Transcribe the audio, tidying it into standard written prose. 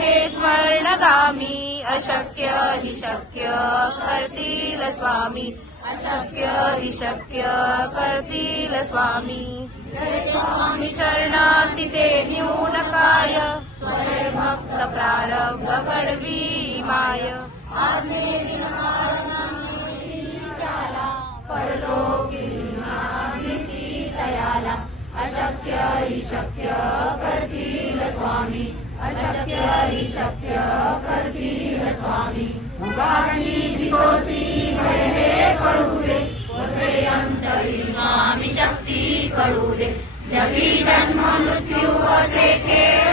हे स्मरणगामी अशक्य हि शक्य करतील स्वामी अशक्य हि शक्य करतील स्वामी स्वामी चरणाती ते न्यून काय स्वयंभक्त प्रारब्ध घडवी माय आज्ञे त्याला परलोकी भीती तयाला अशक्य हि शक्य करतील स्वामी अशक्य हि शक्य करतील स्वामी उगारी भीतोसी भय हे पडू दे वसे अंतरी स्वामी शक्ती कळू दे जगी जन्म मृत्यू असे खेळ